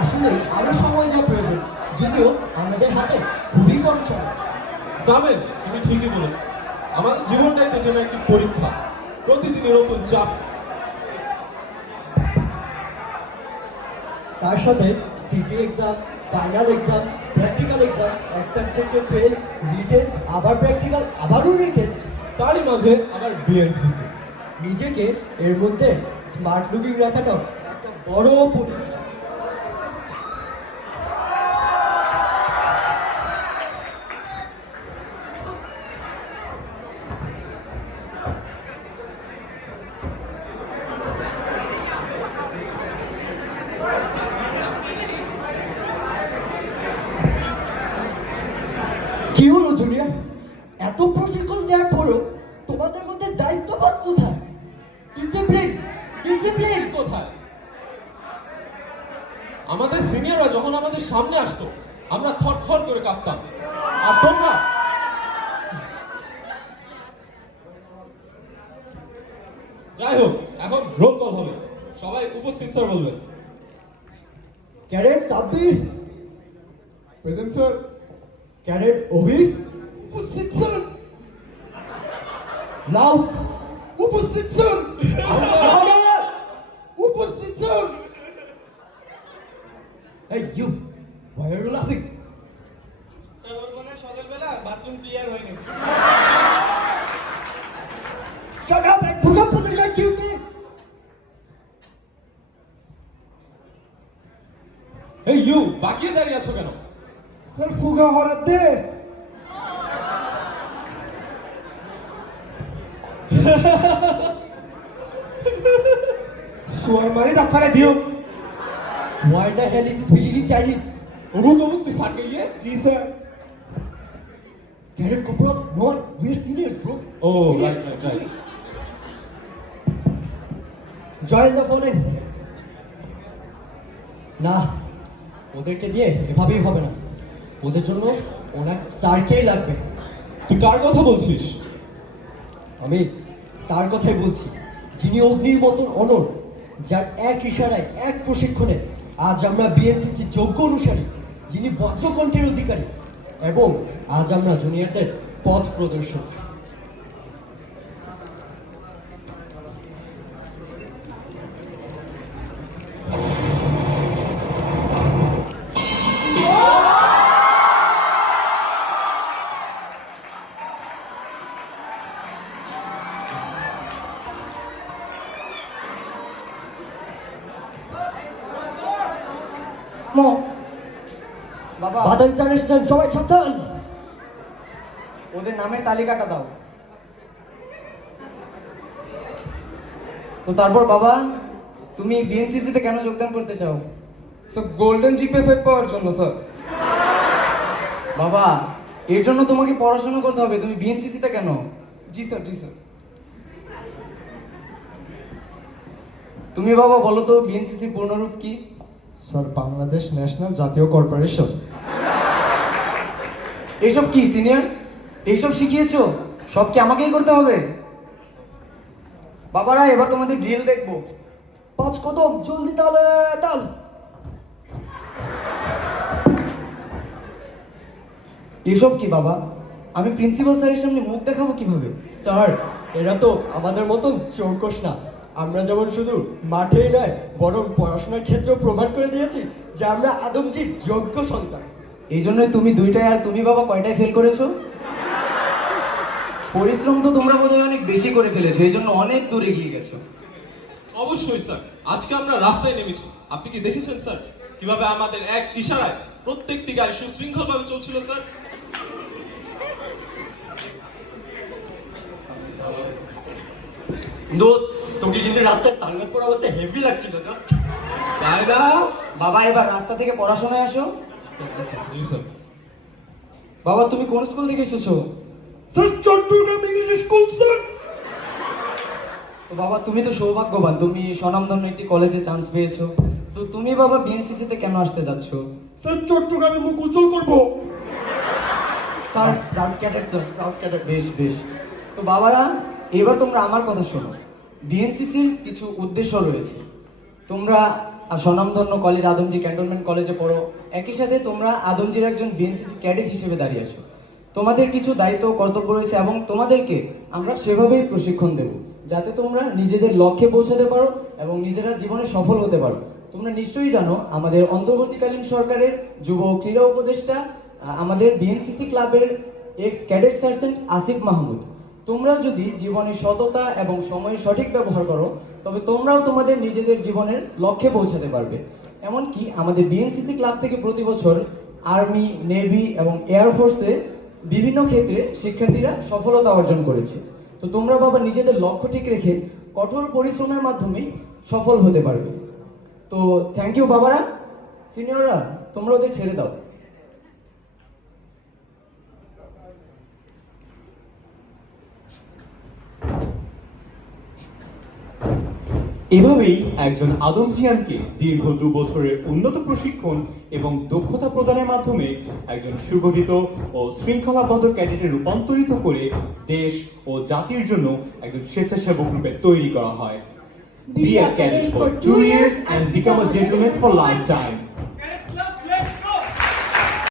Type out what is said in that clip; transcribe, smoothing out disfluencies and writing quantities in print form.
আসলে আরো সময় দেওয়া প্রয়োজন, যদিও আমাদের হাতে খুবই কম সময়। সামেন, তুমি ঠিকই বলো। আমাদের জীবনটাই তো যেন একটি পরীক্ষা, প্রতিদিনই নতুন চাপ। তার সাথে city exam, final exam, practical exam, এক সাবজেক্টে ফেল, রিটেস্ট, আবার প্র্যাকটিক্যাল, আবারও রিটেস্ট। তারই মাঝে আবার বিএনসিসি। নিজেকে এর মধ্যে স্মার্ট লুকিং রাখাটাও একটা বড় পরীক্ষা। কি হলো জুনিয়র? এত প্রশিক্ষণ দেওয়ার পরও তোমাদের মধ্যে দায়িত্ববোধ কোথায়? ডিসিপ্লিন, ডিসিপ্লিন কোথায়? আমাদের সিনিয়ররা যখন আমাদের সামনে আসতো, আমরা থর থর করে কাঁপতাম। আর তোমরা যাই হোক, এখন রোল কল হবে, সবাই উপস্থিত স্যার বলবেন। Cadet Sabbir, present sir. Cadet Abhi, উপস্থিত স্যার। লাউ, উপস্থিত স্যার। অর্ডার। উপস্থিত sir. Hey you, why are you laughing? Sir ওর মনে হয় সকালবেলা বাথরুম ক্লিয়ার হয়ে গেছে। Shut up and put up position duty. এই ইউ, বাকিয়ে দাঁড়িয়ে আছো কেন? Sir Fouga হরাতে। সোয়ার মারি দফারে দিও। Why the hell is speaking in Chinese? অমুক অমুক তুই স্যার গিয়ে। জি sir. Cadet Corporal, no one, we're seniors bro. Oh, Seniors. right. Join the phone. না, ওদেরকে দিয়ে এভাবেই হবে না। ওদের জন্য ওনার স্যারকেই লাগবে। তুই কার কথা বলছিস? আমি তার কথাই বলছি, যিনি অগ্নির মতন অনড়, যার এক ইশারায়, এক প্রশিক্ষণে আজ আমরা বিএনসিসি যোগ্য অনুসারী, যিনি বজ্রকণ্ঠের অধিকারী, এবং আজ আমরা জুনিয়রদের পথ প্রদর্শক। বাবা বাদল স্যার এসেছেন, সবাই সাবধান। ওদের নামের তালিকাটা দাও। তো তারপর বাবা, তুমি বিএনসিসিতে কেন যোগদান করতে চাও? স্যার গোল্ডেন জিপে 5 পাওয়ার জন্য স্যার। বাবা, এর জন্য তোমাকে পড়াশোনা করতে হবে, তুমি বিএনসিসিতে কেন? জি স্যার, জি স্যার। তুমি বাবা বলো তো বিএনসিসির পূর্ণরূপ কি? স্যার বাংলাদেশ ন্যাশনাল জাতীয় কর্পোরেশন। এসব কি সিনিয়র? এইসব শিখিয়েছো? সব কি আমাকেই করতে হবে? বাবারা, এবার তোমাদের ড্রিল দেখবো। 5 কদম জলদি তাহলে টাল। এসব কি বাবা? আমি প্রিন্সিপাল স্যারের সামনে মুখ দেখাবো কিভাবে? স্যার, এরা তো আমাদের মতন চৌকস না। আমরা যেমন শুধু মাঠেই নয়, বরং পড়াশোনার ক্ষেত্রেও প্রমাণ করে দিয়েছি যে আমরা আদমজির যোগ্য সন্তান। এই জন্যই তুমি দুইটায় আর তুমি বাবা কয়টায় ফেল করেছো? পরিশ্রম তো তোমরা বোধহয় অনেক বেশি করে ফেলেছো, এই জন্য অনেক দূরে গিয়ে গেছো। অবশ্যই স্যার, আজকে আমরা রাস্তায় নেমেছি। আপনি কি দেখেছেন স্যার কিভাবে আমাদের এক ইশারায় প্রত্যেকটি গাড়ি সুশৃঙ্খল ভাবে চলছিল স্যার? দোস্ত, তোকে কিন্তু রাস্তায় সানগ্লাস পরা অবস্থায় হেভি লাগছিল দোস্ত। তাই দাঁড়াও বাবা, এবার রাস্তা থেকে পড়াশোনায় আসো। জি স্যার। বাবা, তুমি কোন স্কুল থেকে এসেছো? Sir Chittagong English school sir. তো বাবা, তুমি তো সৌভাগ্যবান, তুমি স্বনামধন্য একটি কলেজে চান্স পেয়েছো। তো তুমি বাবা বিএনসিসিতে কেন আসতে যাচ্ছ? স্যার চট্টগ্রামে মুখ উজ্জ্বল করবো। Sir proud cadet sir, proud cadet. বেশ বেশ। তো বাবারা, এবার তোমরা আমার কথা শোনো। বিএনসিসির কিছু উদ্দেশ্য রয়েছে। তোমরা স্বনামধন্য কলেজ আদমজি ক্যান্টনমেন্ট কলেজে পড়ো, একই সাথে তোমরা আদমজির একজন বিএনসিসি ক্যাডেট হিসেবে দাঁড়িয়ে আছো। তোমাদের কিছু দায়িত্ব ও কর্তব্য রয়েছে এবং তোমাদেরকে আমরা সেভাবেই প্রশিক্ষণ দেব যাতে তোমরা নিজেদের লক্ষ্যে পৌঁছাতে পারো এবং নিজেরা জীবনে সফল হতে পারো। তোমরা নিশ্চয়ই জানো আমাদের অন্তর্বর্তীকালীন সরকারের যুব ও ক্রীড়া উপদেষ্টা আমাদের বিএনসিসি ক্লাবের x cadet sergeant Asif Mahmud. তোমরা যদি জীবনে সততা এবং সময়ের সঠিক ব্যবহার করো তবে তোমরাও তোমাদের নিজেদের জীবনের লক্ষ্যে পৌঁছাতে পারবে। এমনকি আমাদের বিএনসিসি ক্লাব থেকে প্রতি বছর আর্মি, নেভি এবং এয়ারফোর্সে বিভিন্ন ক্ষেত্রে শিক্ষার্থীরা সফলতা অর্জন করেছে। তো তোমরা বাবা নিজেদের লক্ষ্য ঠিক রেখে কঠোর পরিশ্রমের মাধ্যমেই সফল হতে পারবে। তো থ্যাংক ইউ বাবারা। সিনিয়ররা তোমরা ওদের ছেড়ে দাও। এভাবেই একজন আদমজিয়ানকে দীর্ঘ 2 বছরের উন্নত প্রশিক্ষণ এবং দক্ষতা প্রদানের মাধ্যমে একজন সুগঠিত ও শৃঙ্খলাবদ্ধ ক্যাডেটে রূপান্তরিত করে দেশ ও জাতির জন্য একজন স্বেচ্ছাসেবক রূপে তৈরি করা হয়। Be a cadet for 2 years and become a gentleman for lifetime.